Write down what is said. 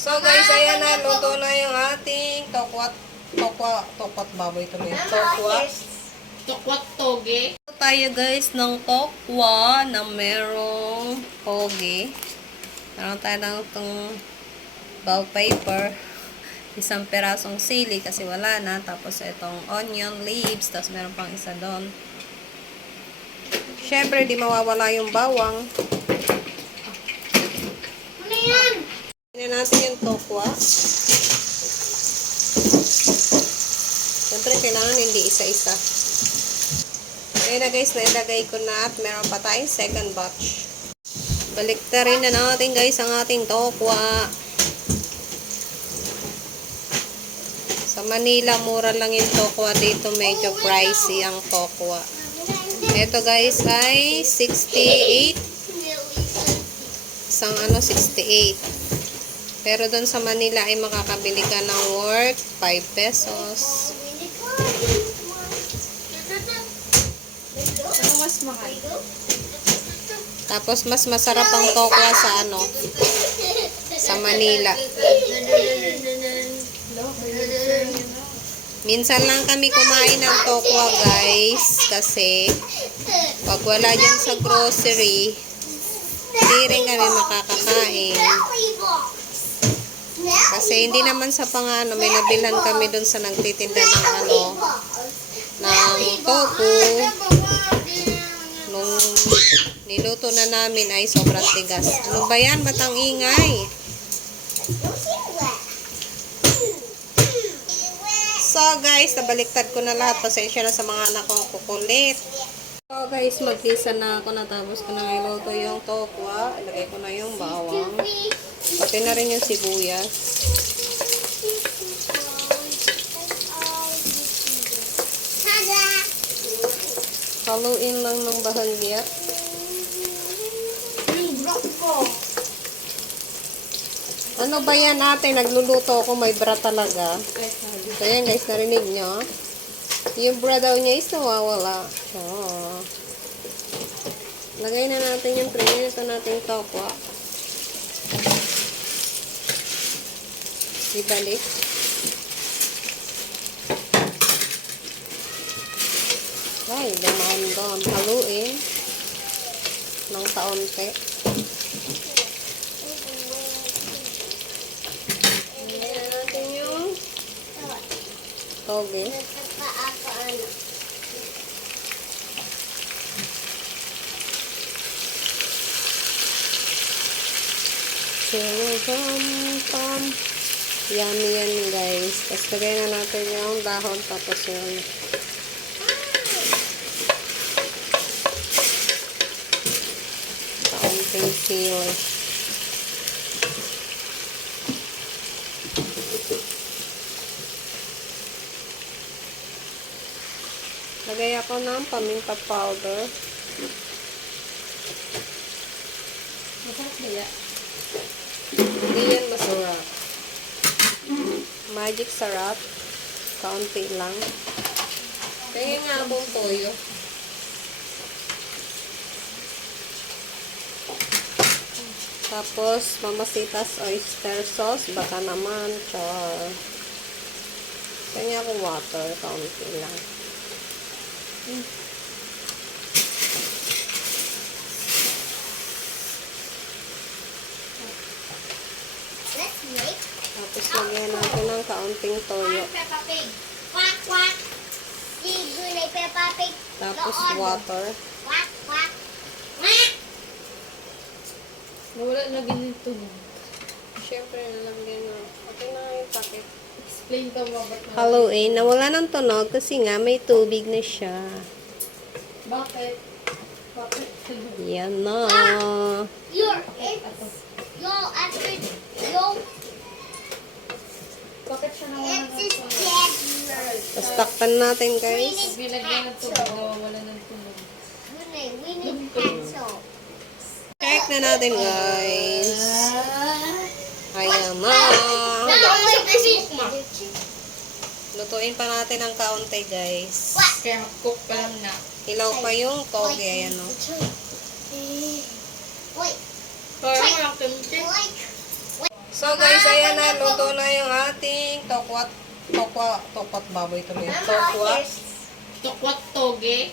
So guys, ayan na, luto na yung ating tokwat, tokwa, tokwat baboy tuloy. Tokwa. Tukwat toge. Ito tayo guys ng tokwa na merong pogi. Meron tayo ng itong bell paper. Isang perasong sili kasi wala na. Tapos itong onion leaves. Tapos meron pang isa doon. Siyempre, di mawawala yung bawang. Ano yan? Tingnan natin tokwa. Siyempre, kailangan hindi isa-isa. Ayun na guys, nailagay ko na at meron pa tayong second batch. Baliktarin na natin guys ang ating tokwa. Sa Manila, mura lang yung tokwa. Dito medyo pricey ang tokwa. Ito guys ay 68. Isang ano, 68. Pero doon sa Manila ay makakabili ka ng worth 5 pesos. Ano mas mahal? Tapos mas masarap ang tokwa sa ano, sa Manila. Minsan lang kami kumain ng tokwa guys kasi pag wala dyan sa grocery, hindi rin kami makakakain. Kasi hindi naman sa pangano, may nabilhan kami dun sa nagtitinda ng ano, ng tofu. Nung niluto na namin ay sobrang tigas. Ano ba yan? Ba't ang ingay? So guys, nabaliktad ko na lahat. Pasensya na sa mga anak kong kukulit. So guys, magkisa na ako. Natapos ko na iluto yung tokwa. Ilagay ko na yung bawang. Pati na rin yung sibuyas. Haluin lang ng bahagya. Ano ba yan ate? Nagluluto ako, may bra talaga. So yan guys, narinig nyo. Yung bra daw niya is nawawala. Oh. Lagay na natin yung prinito natin tokwa. Ibalik. Ay, dumaan doon. Haluin. Ng taonte. Lagay na natin yung toge. Tam-tam. Yummy yan guys. Tapos lagay na natin yung dahon tapos yung kaunting sili. Lagay ako ng paminta powder. Masarap nila. Hindi masarap. Magic sarap. Kaunti lang. Kaya nga akong toyo. Tapos, mamasitas oyster sauce. Baka naman, char. Kanya ako water. Kaunti lang. Let's make Tapos, lagyan natin ng kaunting toyo. Peppa Pig. Quack, quack. Sigun ay Peppa Pig. Tapos, water. Quack, quack. Quack. Wala na ganito. Siyempre, nalagyan na. Okay na yung packet. Explain ka mo na- Haluin. Nawala ng tunog kasi nga may tubig na siya. Bakit? Bakit? Yan na. Your, it's, yo, after, yo, Bakit siya nawala it's ng tunog? dead Tapos takpan natin guys. Binagyan ng tubig, nawawala ng tunog. We need, we need pencil. Check na natin guys. Ayan na. Lutuin pa natin ng kaunti guys. Kaya cook pa lang na. Hilaw pa yung toge. Ayan o. Wait, Parang mga kimchi. So guys, ayan na, luto na yung ating tokwat, tokwa, tokwat baboy tuloy. Tokwa, Tukwat toge.